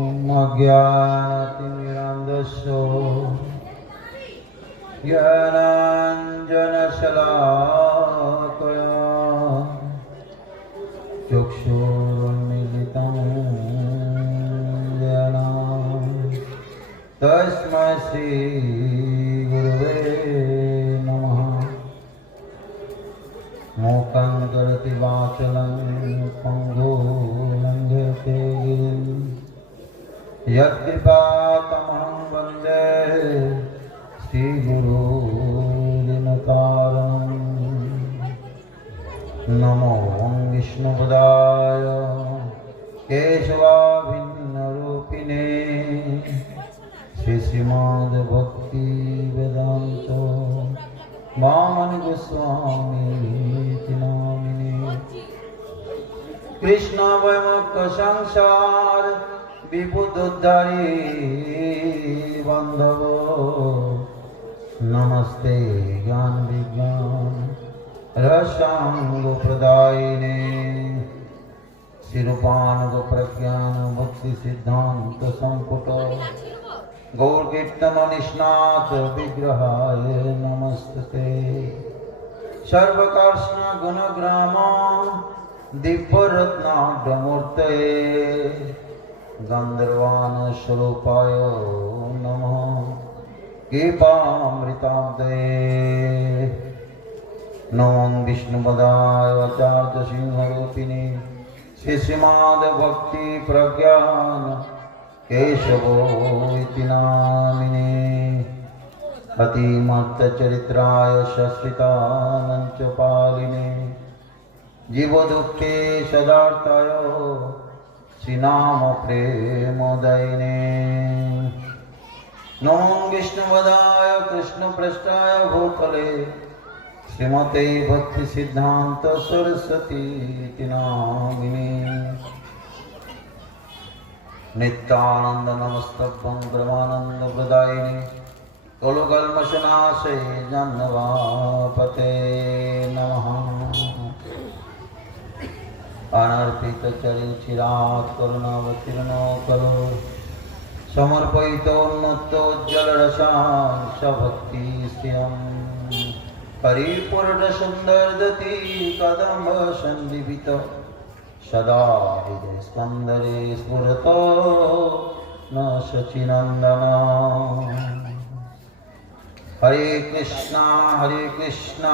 अज्ञानतिमिरन्दस्यो ज्ञानाञ्जनशलाकया चक्षुरुन्मिलितं येन तस्मै श्रीगुरुवे नमः मूकं करोति वाचलं पङ्गुलङ्घ्यते यद्विपातमहं वन्दे श्रीगुरोनतारम् नमो विष्णुपदाय केशवाभिन्नरूपिणे श्रीश्रीमाद्भक्तिवेदान्तो मामनिगोस्वामीति नामिने कृष्णावयमकशंसा বিপদ দ্বারে বান্ধব। নমস্তে জ্ঞান বিজ্ঞান, রসাঙ্গ প্রদায়িনে। শিরূপানুগ প্রজ্ঞান ভক্তি সিদ্ধান্ত সম্পুট গৌর কীর্তন নিষ্ণাত বিগ্রহায় নমস্তে। সর্বকর্ষ্ণ গুণগ্রাম দিব্যরত্নাঢ্যমূর্তয়ে गन्धर्वान् स्वरूपाय नमः कृपामृताब्दये नमो विष्णुपदाय आचार्यसिंहरूपिणे श्री श्रीमादभक्तिप्रज्ञान केशवो इति नामिने अतिमत्तचरित्राय शश्रितानञ्च पालिने जीवदुःखे શ્રીનામ પ્રેમોદયને નમો વિષ્ણુવદાય કૃષ્ણ પ્રષ્ટાય ભોકલે શ્રીમતે ભક્તિ સિદ્ધાંત સરસ્વતી નામિની નિત્યાનંદ નમસ્તભં બ્રહ્માનંદ પ્રદાયિની કુલકલ્મશનાશે નમઃ करुणावतीर्णो खलु समर्पयितोन्नतोज्जलरसां सभक्तिस्थिरम् हरिपुरसुन्दरदति कदम्ब सन्दिवित सदा हृदयस्कन्दरे स्फुरतो न शचिनन्दना हरे कृष्णा हरे कृष्णा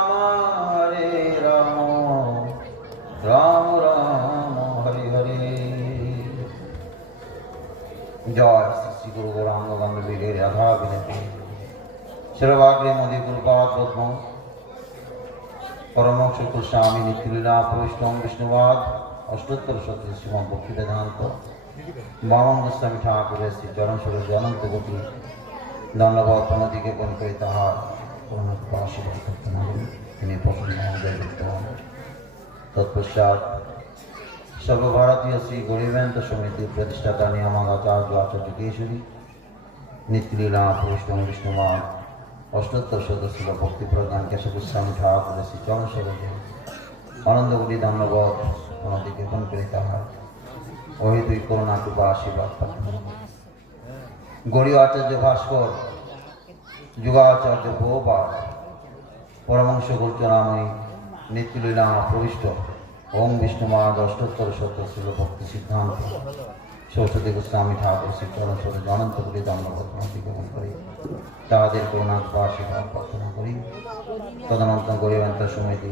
জয় শ্রী শ্রী গুরু গৌরাঙ্গ বান্ধবীদের রাধা বিনতি শিরবাগ্রে মোদী গুরুপাদ পরমংশ স্বামী নিত্যলীলা প্রবিষ্টম বিষ্ণুবাদ। অষ্টোত্তর সত্য শ্রীমদ ভক্তি বেদান্ত বামন গোস্বামী ঠাকুরের শ্রী চরণ সুরেশ গতি দণ্ডবাদ প্রণতিকে কোন করে তাহার কোন আশীর্বাদ করতে না তিনি প্রসন্ন মহোদয় যুক্ত হন তৎপশ্চাৎ সর্বভারতীয় শ্রী গরিবেন্দ্র সমিতির প্রতিষ্ঠাতা নিয়ামাচার্য আচার্য কেশরী, নিত্যলীলা পুরুষম বিষ্ণুমান অষ্টোত্তর সদস্য ভক্তি প্রধান কেশব গোস্বামী ঠাকুর শ্রী চরণ আনন্দগুলি ধন্যবাদ ওনাদের জ্ঞাপন করে তাহার অহিতুই করুণা, কৃপা, আশীর্বাদ প্রার্থনা গৌরী আচার্য ভাস্কর, যুগাচার্য বহুবার পরমাংশ গোচরাময়ী নিত্যলীলা প্রবিষ্ট ওম বিষ্ণু বিষ্ণুমাদ অষ্টোত্তর সত্তর শিল ভক্তি সিদ্ধান্ত। সরস্বতী গোস্বামী ঠাকুর শ্রী চরণ সরোজ অনন্তগুলি দণ্ডবদ্ধমতি গ্রহণ করি। তাহাদের করুণার আশীর্বাদ প্রার্থনা করি। তদনন্তর গরিবান্ত সমিতি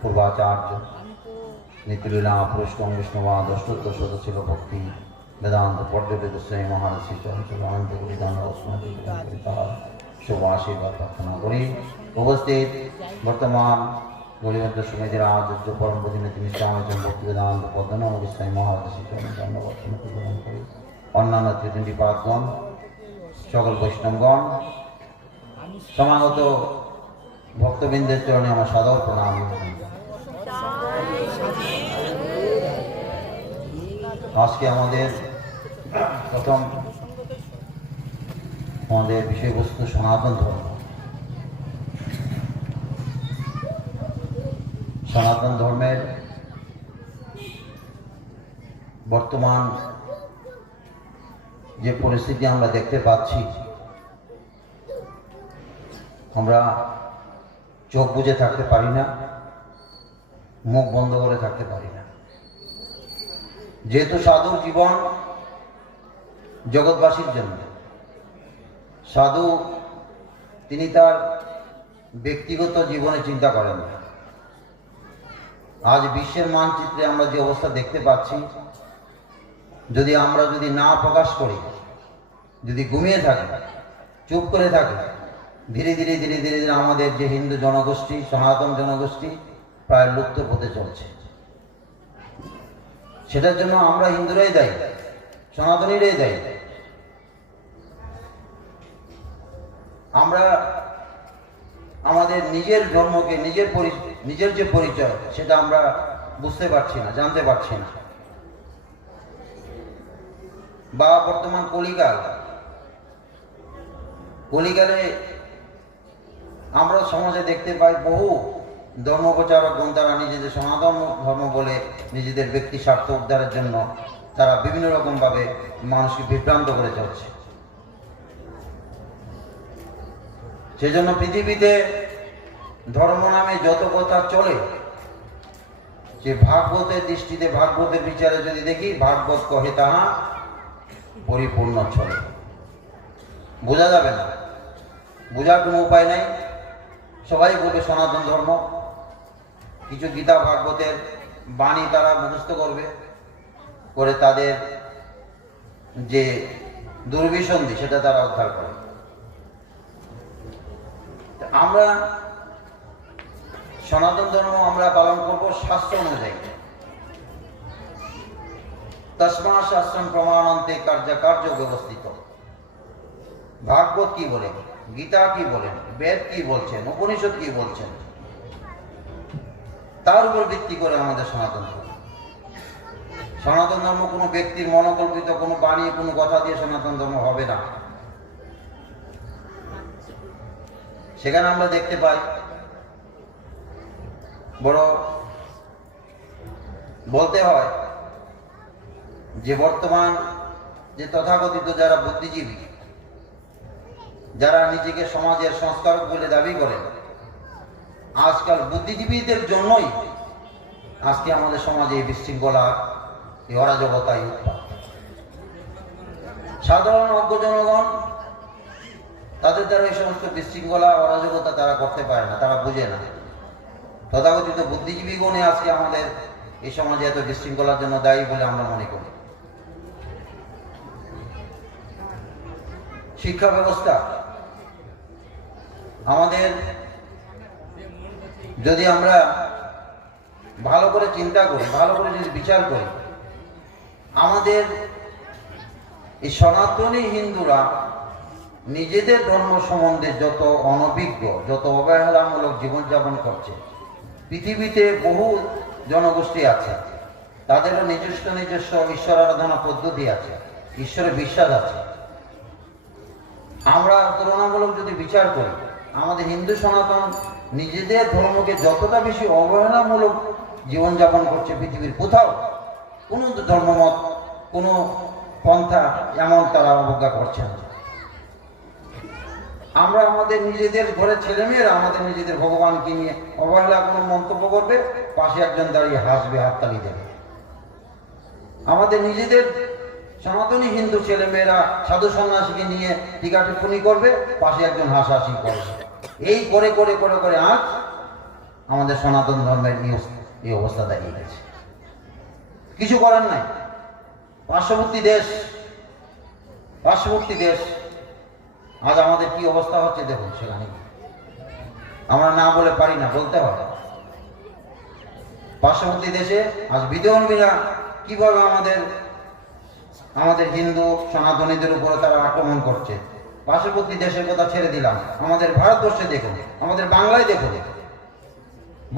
পূর্বাচার্য নিত্যলীলা পুরুষকম বিষ্ণুবাদ অষ্টোত্তর সদস্য ভক্তি বেদান্ত পর্যটক গোস্বামী মহারাজ শ্রী চরণ সরোজ অনন্তগুলি দণ্ডবদ্ধমতি গ্রহণ করি। তাহার শুভ আশীর্বাদ প্রার্থনা করি। উপস্থিত বর্তমান গরিবন্ত সমিতির আচার্য পরম প্রতিনিধি নিষ্ঠামচন ভক্তি বেদান্ত পদ্মনাম গোস্বামী মহারাজ শ্রী চরণ দণ্ডবদ্ধমতি গ্রহণ অন্যান্য ত্রিদণ্ডী পাদগণ সকল বৈষ্ণবগণ সমাগত ভক্তবৃন্দের চরণে আমার সাদর প্রণাম। আজকে আমাদের প্রথম আমাদের বিষয়বস্তু সনাতন ধর্ম। সনাতন ধর্মের বর্তমান যে পরিস্থিতি আমরা দেখতে পাচ্ছি, আমরা চোখ বুজে থাকতে পারি না, মুখ বন্ধ করে থাকতে পারি না। যেহেতু সাধুর জীবন জগৎবাসীর জন্য, সাধু তিনি তার ব্যক্তিগত জীবনে চিন্তা করেন না। আজ বিশ্বের মানচিত্রে আমরা যে অবস্থা দেখতে পাচ্ছি, যদি আমরা যদি না প্রকাশ করি, যদি ঘুমিয়ে থাকি, চুপ করে থাকি, ধীরে ধীরে ধীরে ধীরে ধীরে আমাদের যে হিন্দু জনগোষ্ঠী, সনাতন জনগোষ্ঠী প্রায় লুপ্ত হতে চলছে। সেটার জন্য আমরা হিন্দুরাই দায়ী, সনাতনীরাই দায়ী। আমরা আমাদের নিজের ধর্মকে, নিজের পরি- নিজের যে পরিচয়, সেটা আমরা বুঝতে পারছি না, জানতে পারছি না। বা বর্তমান কলিকাল। কলিকালে আমরা সমাজে দেখতে পাই বহু ধর্মপ্রচারকগণ তারা নিজেদের সনাতন ধর্ম বলে নিজেদের ব্যক্তি স্বার্থ উদ্ধারের জন্য তারা বিভিন্ন রকমভাবে মানুষকে বিভ্রান্ত করে চলছে। সেজন্য পৃথিবীতে ধর্ম নামে যত কথা চলে, যে ভাগবতের দৃষ্টিতে, ভাগবতের বিচারে যদি দেখি, ভাগবত কহে তাহা পরিপূর্ণ চলে। বোঝা যাবে না? বোঝার কোনো উপায় নাই। সবাই বলবে সনাতন ধর্ম। কিছু গীতা ভাগবতের বাণী তারা মুখস্থ করবে, করে তাদের যে দুর্বিসন্ধি, সেটা তারা উদ্ধার করে। আমরা সনাতন ধর্ম আমরা পালন করব শাস্ত্র অনুযায়ী। তসমা শাস্ত্রম প্রমাণান্তে কার্য কার্য ব্যবস্থিত। ভাগবত কি বলেন গীতা কি বলেন? বেদ কি বলছেন? উপনিষদ কি বলছেন? তার উপর ভিত্তি করে আমাদের সনাতন ধর্ম। সনাতন ধর্ম কোনো ব্যক্তির মনোকল্পিত কোনো বাণী, কোনো কথা দিয়ে সনাতন ধর্ম হবে না। সেখানে আমরা দেখতে পাই বড় বলতে হয় যে বর্তমান যে তথাকথিত যারা বুদ্ধিজীবী, যারা নিজেকে সমাজের সংস্কারক বলে দাবি করেন আজকাল বুদ্ধিজীবীদের জন্যই আজকে আমাদের সমাজে এই বিশৃঙ্খলা, এই অরাজকতা, এই উৎপাত। সাধারণ অজ্ঞ জনগণ, তাদের দ্বারা এই সমস্ত বিশৃঙ্খলা, অরাজকতা তারা করতে পারে না, তারা বুঝে না। তথাকথিত বুদ্ধিজীবীগণে আজকে আমাদের এই সমাজে এত বিশৃঙ্খলার জন্য দায়ী বলে আমরা মনে করি। শিক্ষা ব্যবস্থা। আমাদের যদি আমরা ভালো করে চিন্তা করি, ভালো করে যদি বিচার করি, আমাদের এই সনাতনী হিন্দুরা নিজেদের ধর্ম সম্বন্ধে যত অনভিজ্ঞ, যত অবহেলামূলক জীবনযাপন করছে পৃথিবীতে বহু জনগোষ্ঠী আছে। তাদেরও নিজস্ব নিজস্ব ঈশ্বর আরাধনা পদ্ধতি আছে ঈশ্বরে বিশ্বাস আছে। আমরা তুলনামূলক যদি বিচার করি, আমাদের হিন্দু সনাতন নিজেদের ধর্মকে যতটা বেশি অবহেলামূলক জীবনযাপন করছে পৃথিবীর কোথাও, কোনো ধর্মমত, কোনো পন্থা এমন তারা অবজ্ঞা করছে না। আমরা আমাদের নিজেদের ঘরের ছেলেমেয়েরা আমাদের নিজেদের ভগবানকে নিয়ে অবহেলা কোনো মন্তব্য করবে? পাশে একজন দাঁড়িয়ে হাসবে, হাততালি দেবে। আমাদের নিজেদের সনাতনী হিন্দু ছেলেমেয়েরা সাধু সন্ন্যাসীকে নিয়ে টিকা টিপ্পণী করবে, পাশে একজন হাসাহাসি করবে। এই করে করে করে করে আজ আমাদের সনাতন ধর্মের নিউজ এই অবস্থা দাঁড়িয়ে গেছে। কিছু করার নাই। পার্শ্ববর্তী দেশ পার্শ্ববর্তী দেশ আজ আমাদের কি অবস্থা হচ্ছে দেখুন সেখানে আমরা না বলে পারি না, বলতে হবে পার্শ্ববর্তী দেশে আজ বিধর্মীরা কীভাবে আমাদের আমাদের হিন্দু সনাতনীদের উপরে তারা আক্রমণ করছে? পার্শ্ববর্তী দেশের কথা ছেড়ে দিলাম। আমাদের ভারতবর্ষে দেখুন, আমাদের বাংলায় দেখুন।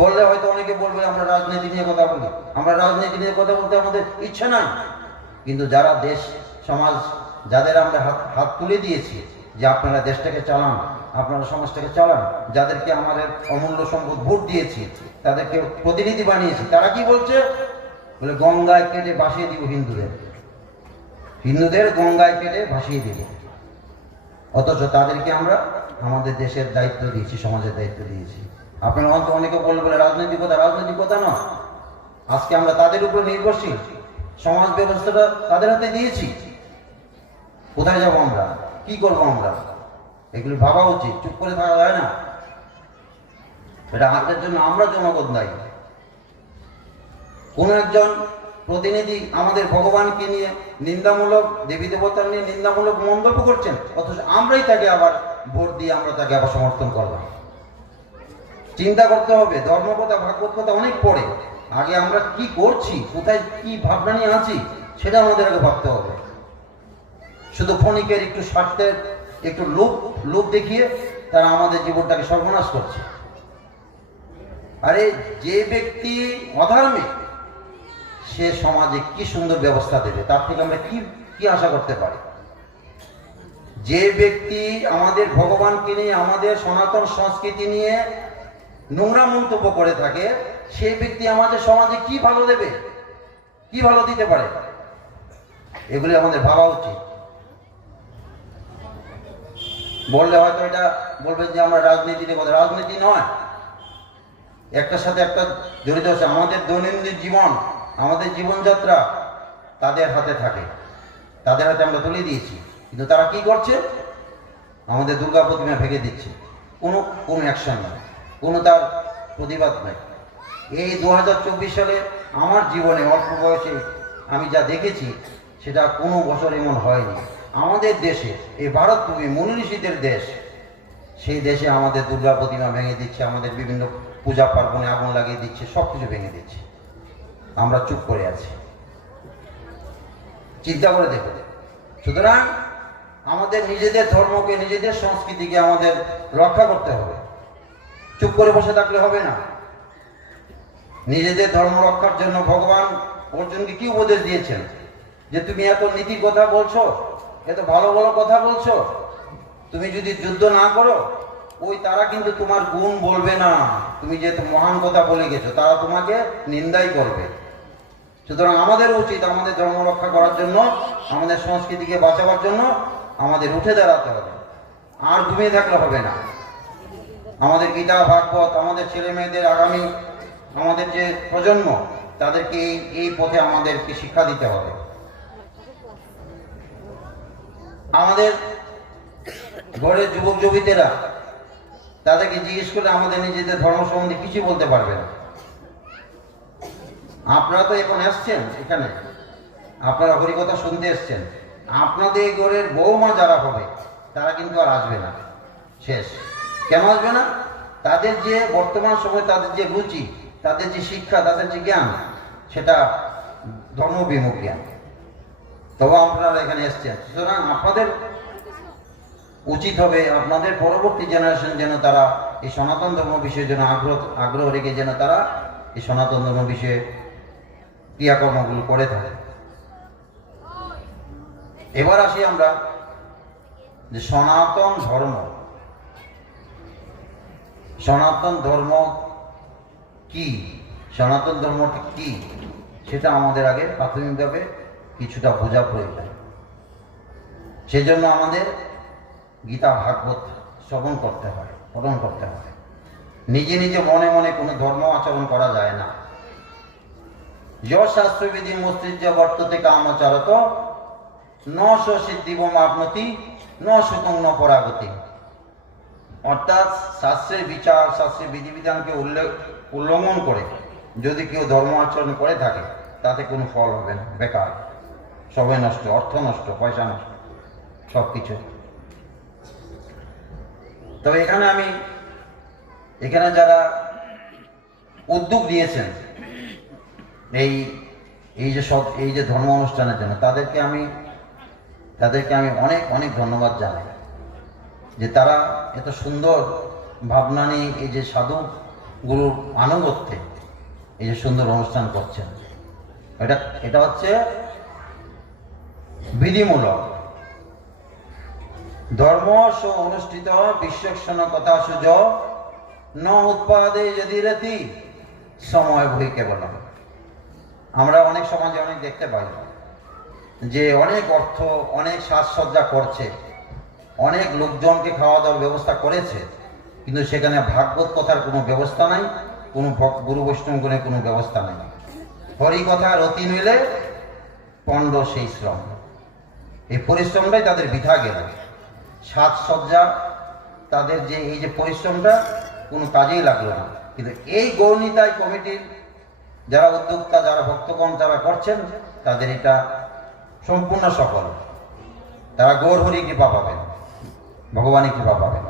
বললে হয়তো অনেকে বলবে আমরা রাজনীতি নিয়ে কথা বলি। আমরা রাজনীতি নিয়ে কথা বলতে আমাদের ইচ্ছা নাই। কিন্তু যারা দেশ, সমাজ, যাদের আমরা হাত হাত তুলে দিয়েছি যে আপনারা দেশটাকে চালান, আপনারা সমাজটাকে চালান, যাদেরকে আমাদের অমূল্য সম্পদ ভোট দিয়েছি, তাদেরকে প্রতিনিধি বানিয়েছি, তারা কি বলছে? বলে, গঙ্গায় কেটে ভাসিয়ে দিব হিন্দুদের। হিন্দুদের গঙ্গায় কেটে ভাসিয়ে দিব। অথচ তাদেরকে আমরা আমাদের দেশের দায়িত্ব দিয়েছি, সমাজের দায়িত্ব দিয়েছি। আপনারা অন্ত অনেকে বলে বলে রাজনৈতিক কথা রাজনৈতিক কথা নয় আজকে আমরা তাদের উপর নির্ভরশীল। সমাজ ব্যবস্থাটা তাদের হাতে দিয়েছি। কোথায় যাব আমরা? কি করব আমরা? এগুলো ভাবা উচিত, চুপ করে থাকা যায় না? এটা আমাদের জন্য আমরা জনগণ দায়ী কোন একজন প্রতিনিধি আমাদের ভগবানকে নিয়ে নিন্দামূলক, দেবী দেবতা নিয়ে নিন্দামূলক মন্তব্য করছেন, অথচ আমরাই তাকে আবার ভোট দিয়ে আমরা তাকে আবার সমর্থন করলাম। চিন্তা করতে হবে ধর্মকথা ভাগবত কথা অনেক পড়ে। আগে আমরা কি করছি, কোথায় কি ভাবনা নিয়ে আছি, সেটা আমাদের আগে ভাবতে হবে। শুধু ক্ষণিকের একটু স্বার্থের একটু লোভ লোভ দেখিয়ে তারা আমাদের জীবনটাকে সর্বনাশ করছে। আরে যে ব্যক্তি অধার্মিক সে সমাজে কি সুন্দর ব্যবস্থা দেবে, তার থেকে আমরা কি কি আশা করতে পারি? যে ব্যক্তি আমাদের ভগবানকে নিয়ে, আমাদের সনাতন সংস্কৃতি নিয়ে নোংরা মন্তব্য করে থাকে সেই ব্যক্তি আমাদের সমাজে কি ভালো দেবে, কি ভালো দিতে পারে? এগুলি আমাদের ভাবা উচিত। বললে হয়তো এটা বলবেন যে আমরা রাজনীতিতে কথা রাজনীতি নয়। একটার সাথে একটা জড়িত আছে। আমাদের দৈনন্দিন জীবন, আমাদের জীবনযাত্রা তাদের হাতে থাকে। তাদের হাতে আমরা তুলে দিয়েছি। কিন্তু তারা কি করছে? আমাদের দুর্গা প্রতিমা ভেঙে দিচ্ছে। কোনো কোনো অ্যাকশন নয়। কোনো তার প্রতিবাদ নাই এই দু হাজার চব্বিশ সালে আমার জীবনে অল্প বয়সে আমি যা দেখেছি, সেটা কোনো বছর এমন হয়নি। আমাদের দেশে, এই ভারতভূমি মুনি ঋষিদের দেশ, সেই দেশে আমাদের দুর্গা প্রতিমা ভেঙে দিচ্ছে, আমাদের বিভিন্ন পূজা পার্বণে আগুন লাগিয়ে দিচ্ছে সব কিছু ভেঙে দিচ্ছে। আমরা চুপ করে আছি। চিন্তা করে দেখুন সুতরাং আমাদের নিজেদের ধর্মকে, নিজেদের সংস্কৃতিকে আমাদের রক্ষা করতে হবে। চুপ করে বসে থাকলে হবে না। নিজেদের ধর্ম রক্ষার জন্য ভগবান অর্জুনকে কি উপদেশ দিয়েছেন? যে তুমি এত নীতির কথা বলছো এত ভালো ভালো কথা বলছো? তুমি যদি যুদ্ধ না করো, ওই তারা কিন্তু তোমার গুণ বলবে না। তুমি যে মহান কথা বলে গেছো, তারা তোমাকে নিন্দাই করবে। সুতরাং আমাদের উচিত আমাদের ধর্ম রক্ষা করার জন্য, আমাদের সংস্কৃতিকে বাঁচাবার জন্য আমাদের উঠে দাঁড়াতে হবে। আর ঘুমিয়ে থাকলে হবে না। আমাদের গীতা ভাগবত, আমাদের ছেলে মেয়েদের আগামী, আমাদের যে প্রজন্ম, তাদেরকে এই এই পথে আমাদেরকে শিক্ষা দিতে হবে। আমাদের ঘরের যুবক যুবতীরা তাদেরকে জিজ্ঞেস করলে আমাদের নিজেদের ধর্ম সম্বন্ধে কিছু বলতে পারবে না। আপনারা তো এখন আসছেন এখানে। আপনারা হরিকথা শুনতে এসছেন। আপনাদের ঘরের বৌমা যারা হবে, তারা কিন্তু আর আসবে না। শেষ। কেন আসবে না? তাদের যে বর্তমান সময় তাদের যে রুচি, তাদের যে শিক্ষা, তাদের যে জ্ঞান, সেটা ধর্মবিমুখ জ্ঞান। তবে আপনারা এখানে এসছেন। সুতরাং আপনাদের উচিত হবে, আপনাদের পরবর্তী জেনারেশন যেন তারা এই সনাতন ধর্ম বিষয়ের জন্য আগ্রহ আগ্রহ রেখে যেন তারা এই সনাতন ধর্ম বিষয়ে ক্রিয়াকর্মগুলো করে থাকে। এবার আসি আমরা যে সনাতন ধর্ম। সনাতন ধর্ম কি? সনাতন ধর্মটা কি? সেটা আমাদের আগে প্রাথমিকভাবে কিছুটা বোঝা প্রয়োজন সেজন্য আমাদের গীতা ভাগবত শ্রবণ করতে হয়, পঠন করতে হয়। নিজে নিজে মনে মনে কোনো ধর্ম আচরণ করা যায় না। যশাস্ত্রবিধি মস্তিষ্য বর্ততে কামাচারত ন সিদ্ধিবম আপনতি ন সুতং ন পরাগতি। অর্থাৎ শাস্ত্রের বিচার, শাস্ত্রের বিধিবিধানকে উল্লেখ উল্লঙ্ঘন করে যদি কেউ ধর্ম আচরণ করে থাকে, তাতে কোনো ফল হবে না, বেকার। সবাই নষ্ট, অর্থ নষ্ট, পয়সা নষ্ট সব কিছু তবে এখানে আমি, এখানে যারা উদ্যোগ দিয়েছেন এই এই যে সব, এই যে ধর্ম অনুষ্ঠানের জন্য, তাদেরকে আমি তাদেরকে আমি অনেক অনেক ধন্যবাদ জানাই। যে তারা এত সুন্দর ভাবনা নিয়ে এই যে সাধু গুরুর আনুগত্যে এই যে সুন্দর অনুষ্ঠান করছেন। এটা এটা হচ্ছে বিধিমূলক। ধর্ম স অনুষ্ঠিত বিশ্বক্ষণ কথা সুজ, ন উৎপাদে যদি রেতি, সময় বই কেবল। আমরা অনেক সমাজে অনেক দেখতে পাই যে অনেক অর্থ, অনেক সাজসজ্জা করছে, অনেক লোকজনকে খাওয়া দাওয়ার ব্যবস্থা করেছে, কিন্তু সেখানে ভাগবত কথার কোনো ব্যবস্থা নাই, কোনো গুরু বৈষ্ণব গুণের কোনো ব্যবস্থা নাই। হরি কথা রতি নইলে পণ্ড সেই শ্রম। এই পরিশ্রমটাই তাদের বৃথা গেল। সাজসজ্জা তাদের যে এই যে পরিশ্রমটা, কোনো কাজেই লাগল না। কিন্তু এই গৌরনীতায় কমিটির যারা উদ্যোক্তা, যারা ভক্তগণ যারা করছেন, তাদের এটা সম্পূর্ণ সফল। তারা গৌর হরি কৃপা পাবেন, ভগবানের কৃপা পাবেন।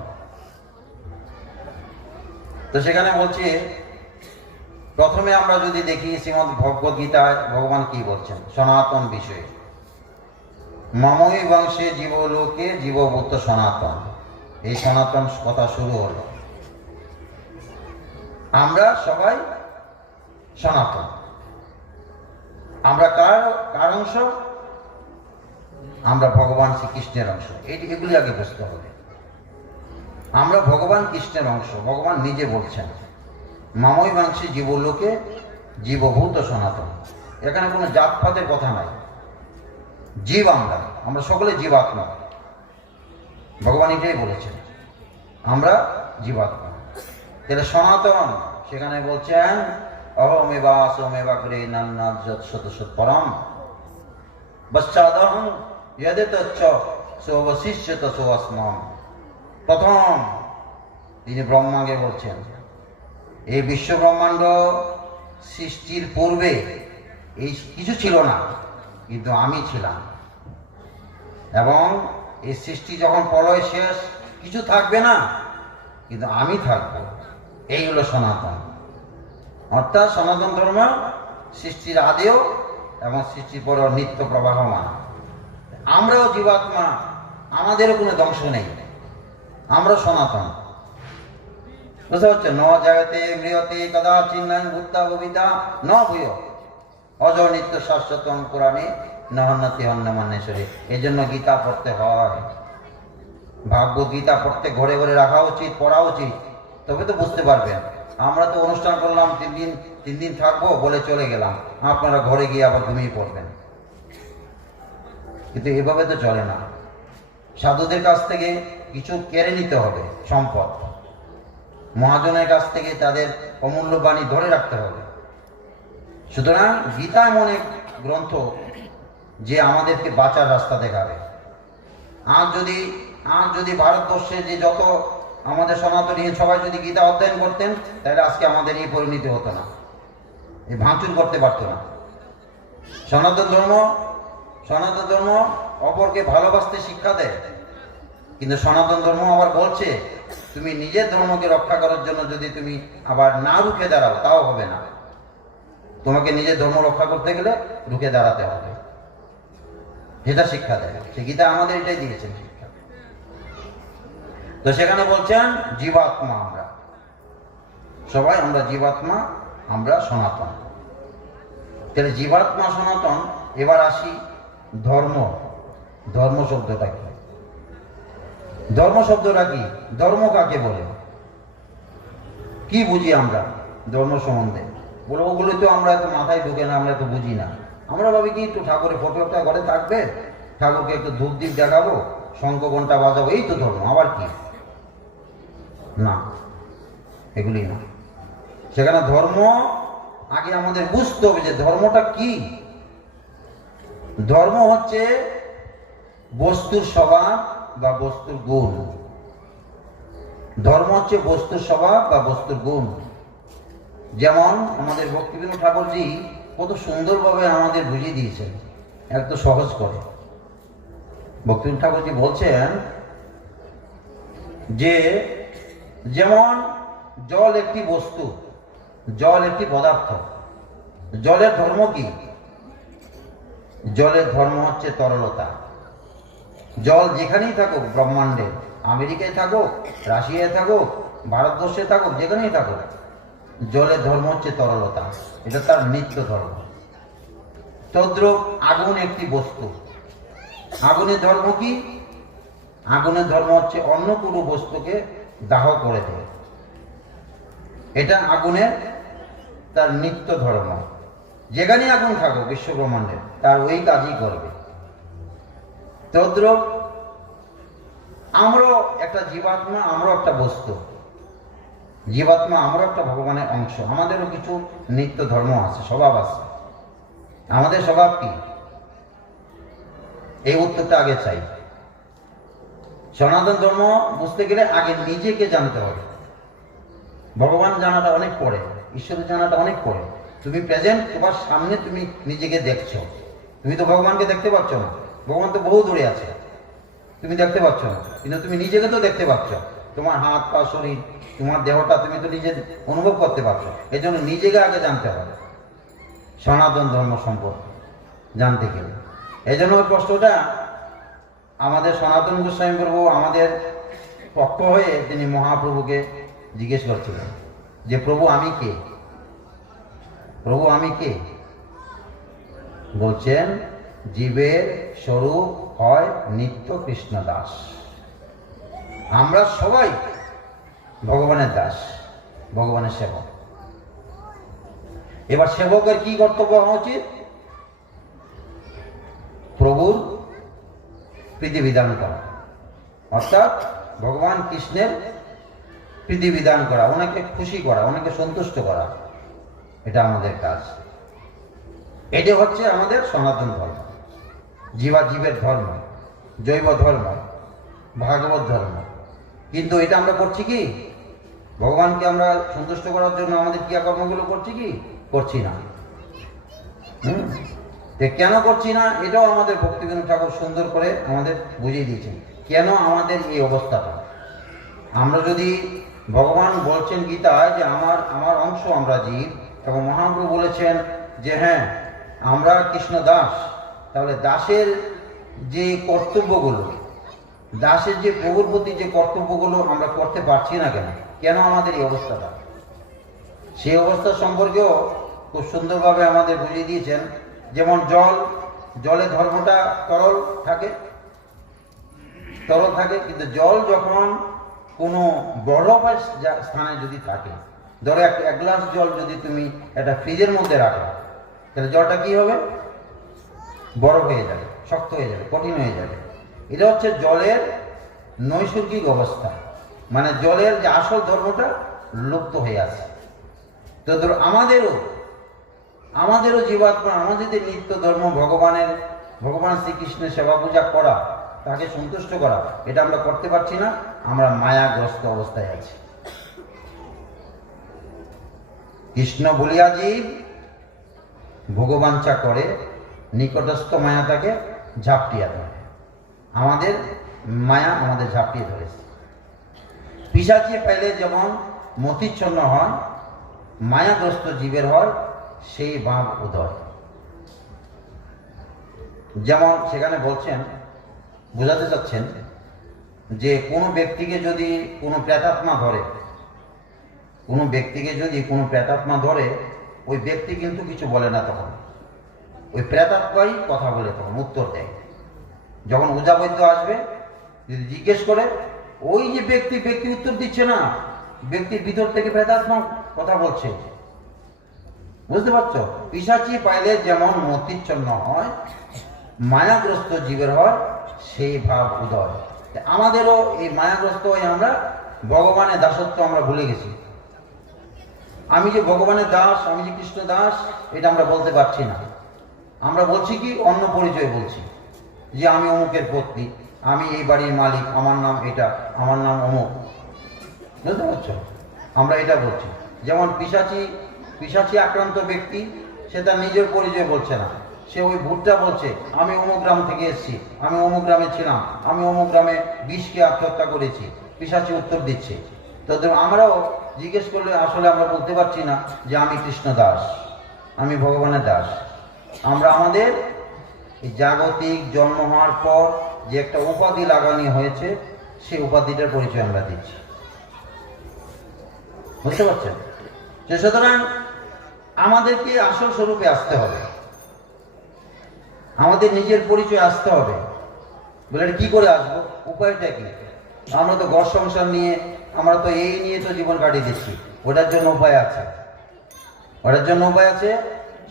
তো সেখানে বলছি, প্রথমে আমরা যদি দেখি শ্রীমদ ভগবদ্গীতায় ভগবান কি বলছেন, সনাতন বিষয়ে। মাময়ী বংশে জীবলোকে জীবভূত সনাতন। এই সনাতন কথা শুরু হলো। আমরা সবাই সনাতন। আমরা কার কার অংশ? আমরা ভগবান শ্রীকৃষ্ণের অংশ। এই এগুলি আগে বুঝতে হবে। আমরা ভগবান কৃষ্ণের অংশ, ভগবান নিজে বলছেন। মামই মাংসী জীবলোকে জীবভূত সনাতন। এখানে কোনো জাতপাতের কথা নাই। জীব আমরা আমরা সকলে জীবাত্মা। ভগবান এটাই বলেছেন। আমরা জীবাত্মা। তাহলে সনাতন, সেখানে বলছেন, অহমেবা সোমেবা করে নান্না যত শত শত পরম। পশ্চাদহং যদে তচ্চ সোবশিষ্যত সোয়াস্মম প্রথম তিনি ব্রহ্মাকে বলছেন এই বিশ্ব ব্রহ্মাণ্ড সৃষ্টির পূর্বে এই কিছু ছিল না, কিন্তু আমি ছিলাম। এবং এই সৃষ্টি যখন প্রলয় শেষ, কিছু থাকবে না, কিন্তু আমি থাকব। এই হলো সনাতন। অর্থাৎ সনাতন ধর্ম সৃষ্টির আদেও এবং সৃষ্টির পরেও নিত্য প্রবাহমান। আমরাও জীবাত্মা, আমাদেরও কোনো ধ্বংস নেই। আমরা সনাতন। বুঝতে পারছ ন জয়তে মৃয়তে কদা চিহ্নাং ভূতা ভবিতা, ন ভূয়। অজ নিত্য শাশ্বতম পুরাণে নহন্নতি হন্য মান্যেশ্বরী এই জন্য গীতা পড়তে হয়। ভাগবত গীতা পড়তে ঘরে ঘরে রাখা উচিত, পড়া উচিত। তবে তো বুঝতে পারবেন, আমরা তো অনুষ্ঠান করলাম, তিন দিন তিন দিন থাকব বলে চলে গেলাম। আপনারা ঘরে গিয়ে আবার ঘুমিয়ে পড়বেন। কিন্তু এভাবে তো চলে না। সাধুদের কাছ থেকে কিছু কেড়ে নিতে হবে, সম্পদ। মহাজনের কাছ থেকে তাদের অমূল্য বাণী ধরে রাখতে হবে। সুতরাং গীতা এমন এক গ্রন্থ যে আমাদেরকে বাঁচার রাস্তা দেখাবে। আর যদি, আজ যদি ভারতবর্ষে যে যত আমাদের সনাতন সনাতনী, সবাই যদি গীতা অধ্যয়ন করতেন, তাহলে আজকে আমাদের এই পরিণতি হতো না। এই ভাঙচুর করতে পারতো না। সনাতন ধর্ম সনাতন ধর্ম অপরকে ভালোবাসতে শিক্ষা দেয়। কিন্তু সনাতন ধর্ম আবার বলছে, তুমি নিজের ধর্মকে রক্ষা করার জন্য যদি তুমি আবার না রুখে দাঁড়াও, তাও হবে না। তোমাকে নিজের ধর্ম রক্ষা করতে গেলে রুখে দাঁড়াতে হবে। যেটা শিক্ষা দেয়। সে গীতা আমাদের এটাই দিয়েছেন শিক্ষা। তো সেখানে বলছেন, জীবাত্মা আমরা। সবাই, আমরা জীবাত্মা, আমরা সনাতন। তাহলে জীবাত্মা, সনাতন, এবার আসি ধর্ম। ধর্ম শব্দটা কি? ধর্ম শব্দটা কি? ধর্ম কাকে বলে? কি বুঝি আমরা ধর্ম সম্বন্ধে? বলে ওগুলো তো আমরা এত মাথায় ঢুকে না, আমরা তো বুঝি না। আমরা ভাবি কি, একটু ঠাকুরের ফটো একটা ঘরে থাকবে, ঠাকুরকে একটু ধূপ দ্বীপ দেখাবো শঙ্খ ঘণ্টা বাজাবো, এই তো ধর্ম, আবার কি? না, এগুলি না। সেখানে ধর্ম, আগে আমাদের বুঝতে হবে যে ধর্মটা কি। ধর্ম হচ্ছে বস্তুর স্বভাব বা বস্তুর গুণ। ধর্ম হচ্ছে বস্তুর স্বভাব বা বস্তুর গুণ। যেমন আমাদের ভক্তিবিনোদ ঠাকুরজি কত সুন্দরভাবে আমাদের বুঝিয়ে দিয়েছেন। এত সহজ করে। ভক্তিবিনোদ ঠাকুরজি বলছেন যে, যেমন জল একটি বস্তু, জল একটি পদার্থ, জলের ধর্ম কি? জলের ধর্ম হচ্ছে তরলতা। জল যেখানেই থাকুক, ব্রহ্মাণ্ডে, আমেরিকায় থাকুক, রাশিয়ায় থাকুক, ভারতবর্ষে থাকুক, যেখানেই থাকুক জলের ধর্ম হচ্ছে তরলতা। এটা তার নিত্য ধর্ম। তদ্রুপ আগুন একটি বস্তু। আগুনের ধর্ম কি? আগুনের ধর্ম হচ্ছে অন্য কোনো বস্তুকে দাহ করে দেয়। এটা আগুনের তার নিত্য ধর্ম। যেখানে আগুন থাকো বিশ্ব ব্রহ্মাণ্ডে তার ওই কাজই করবে। তদ্রুপ, আমরাও একটা জীবাত্মা, আমরাও একটা বস্তু। জীবাত্মা আমরাও একটা ভগবানের অংশ। আমাদেরও কিছু নিত্য ধর্ম আছে, স্বভাব আছে। আমাদের স্বভাব কি? এই উত্তরটা আগে চাই। সনাতন ধর্ম বুঝতে গেলে আগে নিজেকে জানতে হবে। ভগবান জানাটা অনেক পরে, ঈশ্বরের জানাটা অনেক পরে। তুমি প্রেজেন্ট তোমার সামনে তুমি নিজেকে দেখছ। তুমি তো ভগবানকে দেখতে পাচ্ছ না। ভগবান তো বহু দূরে আছে। তুমি দেখতে পাচ্ছ না। কিন্তু তুমি নিজেকে তো দেখতে পাচ্ছ। তোমার হাত পা শরীর, তোমার দেহটা তুমি তো নিজে অনুভব করতে পারছ। এই জন্য নিজেকে আগে জানতে হবে। সনাতন ধর্ম সম্পর্কে জানতে গেলে। এই জন্য ওই প্রশ্নটা আমাদের সনাতন গোস্বামী প্রভু আমাদের পক্ষ হয়ে তিনি মহাপ্রভুকে জিজ্ঞেস করছিলেন যে, প্রভু, আমি কে? প্রভু, আমি কে? বলছেন, জীবের স্বরূপ হয় নিত্য কৃষ্ণ দাস আমরা সবাই ভগবানের দাস, ভগবানের সেবক। এবার সেবকের কি কর্তব্য হওয়া উচিত? প্রভুর প্রীতিবিধান করা। অর্থাৎ ভগবান কৃষ্ণের প্রীতিবিধান করা, ওনাকে খুশি করা, ওনাকে সন্তুষ্ট করা। এটা আমাদের কাজ। এটা হচ্ছে আমাদের সনাতন ধর্ম। জীবা জীবের ধর্ম, জৈব ধর্ম, ভাগবত ধর্ম। কিন্তু এটা আমরা করছি কি? ভগবানকে আমরা সন্তুষ্ট করার জন্য আমাদের ক্রিয়াকর্মগুলো করছি কি? করছি না। হুম? কেন করছি না? এটাও আমাদের ভক্তিবিনোদ ঠাকুর সুন্দর করে আমাদের বুঝিয়ে দিয়েছেন। কেন আমাদের এই অবস্থাটা? আমরা যদি ভগবান বলছেন গীতায় যে আমার আমার অংশ আমরা জীব এবং মহাপ্রভু বলেছেন যে হ্যাঁ আমরা কৃষ্ণ দাস। তাহলে দাসের যে কর্তব্যগুলো দাসের যে প্রভুর প্রতি যে কর্তব্যগুলো আমরা করতে পারছি না কেন? কেন আমাদের এই অবস্থাটা? সেই অবস্থা সম্পর্কেও খুব সুন্দরভাবে আমাদের বুঝিয়ে দিয়েছেন। যেমন জল, জলের ধর্মটা তরল থাকে তরল থাকে, কিন্তু জল যখন কোনো বরফের স্থানে যদি থাকে, ধরো এক এক গ্লাস জল যদি তুমি একটা ফ্রিজের মধ্যে রাখো, তাহলে জলটা কি হবে? বরফ হয়ে যাবে, শক্ত হয়ে যাবে, কঠিন হয়ে যাবে। এটা হচ্ছে জলের নৈসর্গিক অবস্থা। মানে জলের যে আসল ধর্মটা লুপ্ত হয়ে আছে। তো ধরো আমাদেরও আমাদেরও জীবাত্মা, আমাদের যে নিত্য ধর্ম, ভগবানের, ভগবান শ্রীকৃষ্ণের সেবা পূজা করা, তাকে সন্তুষ্ট করা, এটা আমরা করতে পারছি না, আমরা মায়াগ্রস্ত অবস্থায় আছি। কৃষ্ণ বলিয়া জীব, ভগবান চা করে, নিকটস্থ মায়া তাকে ঝাপটিয়া ধরে আমাদের মায়া আমাদের ঝাঁপিয়ে ধরেছে। পিসাচিয়ে পাইলে যেমন মতিচ্ছন্ন হয় মায়াগ্রস্ত জীবের হয় সেই ভাব উদয়। যেমন সেখানে বলছেন, বোঝাতে চাচ্ছেন যে কোনো ব্যক্তিকে যদি কোনো প্রেতাত্মা ধরে, কোনো ব্যক্তিকে যদি কোনো প্রেতাত্মা ধরে, ওই ব্যক্তি কিন্তু কিছু বলে না তখন। ওই প্রেতাত্মাই কথা বলে তখন, উত্তর দেয়। যখন ওজা বৈদ্য আসবে, যদি জিজ্ঞেস করে, ওই যে ব্যক্তি ব্যক্তি উত্তর দিচ্ছে না, ব্যক্তির ভিতর থেকে প্রেতাত্মা কথা বলছে। বুঝতে পারছ? পিসাচি পাইলে যেমন মতিচ্ছন্ন হয়, মায়াগ্রস্ত জীবের হয়, সেই ভাব উদয়। আমাদেরও এই মায়াগ্রস্ত হয়ে আমরা ভগবানের দাসত্ব আমরা ভুলে গেছি। আমি যে ভগবানের দাস, আমি যে কৃষ্ণ দাস, এটা আমরা বলতে পারছি না। আমরা বলছি কি? অন্য পরিচয় বলছি। যে আমি অমুকের পত্নী, আমি এই বাড়ির মালিক, আমার নাম এটা, আমার নাম অমুক। বুঝতে পারছ? আমরা এটা বলছি। যেমন পিসাচি পিসাচি আক্রান্ত ব্যক্তি, সে তার নিজের পরিচয় বলছে না। সে ওই ভুট্টা বলছে, আমি অমুক গ্রাম থেকে এসেছি, আমি অমুক গ্রামে ছিলাম, আমি অমুক গ্রামে বিষকে আত্মহত্যা করেছি। পিসাচি উত্তর দিচ্ছে। তো আমরাও জিজ্ঞেস করলে আসলে আমরা বলতে পারছি না যে আমি কৃষ্ণ দাস, আমি ভগবানের দাস। আমরা আমাদের জাগতিক জন্ম হওয়ার পর যে একটা উপাধি লাগানি হয়েছে, সেই উপাধিটার পরিচয় আমরা দিচ্ছি। বুঝতে পারছেন? যে সুতরাং আমাদেরকে আসল স্বরূপে আসতে হবে। আমাদের নিজের পরিচয় আসতে হবে। বলে কি করে আসব? উপায়টা কি? আমরা তো ঘর সংসার নিয়ে, আমরা তো এই নিয়ে তো জীবন কাটিয়ে দিচ্ছি। ওটার জন্য উপায় আছে। ওটার জন্য উপায় আছে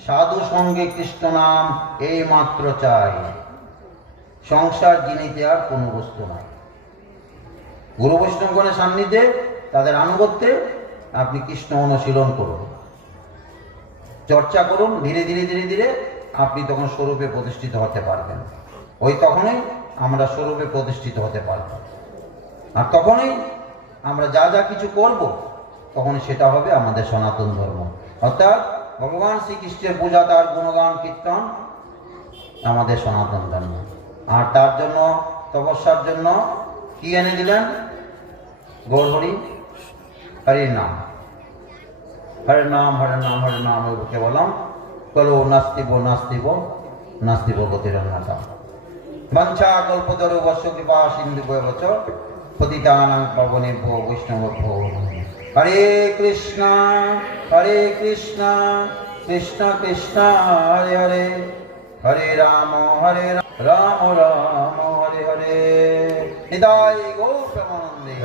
সাধু সঙ্গে কৃষ্ণ নাম এই মাত্র চাই। সংসার জিনিতে আর কোনো বস্তু নাই। গুরু বৈষ্ণবগণের সান্নিধ্যে তাদের আনুগত্যে আপনি কৃষ্ণ অনুশীলন করুন। চর্চা করুন, ধীরে ধীরে ধীরে ধীরে আপনি তখন স্বরূপে প্রতিষ্ঠিত হতে পারবেন। ওই তখনই আমরা স্বরূপে প্রতিষ্ঠিত হতে পারব। আর তখনই আমরা যা যা কিছু করব তখন সেটা হবে আমাদের সনাতন ধর্ম। অর্থাৎ ভগবান শ্রীকৃষ্ণের পূজা, তার গুণগান, কীর্তন, আমাদের সনাতন ধর্ম। আর তার জন্য, তপস্যার জন্য কি এনে দিলেন? গৌর হরি হরির নাম হরে নাম হরে নাম হরে নাম বললাম, কলো নাস্তিব নাস্তিব নাস্তিব গতিরন্নাথা বাঞ্ছা, কল্পতরু বর্ষ কৃপা, সিন্ধু বছর পতিতানাং পবনে ভো বৈষ্ণব ভো হরে কৃষ্ণ হরে কৃষ্ণ কৃষ্ণ কৃষ্ণ হরে হরে হরে রাম হরে রাম রাম রাম হরে হরে হৃদয় গো প্রেমানন্দে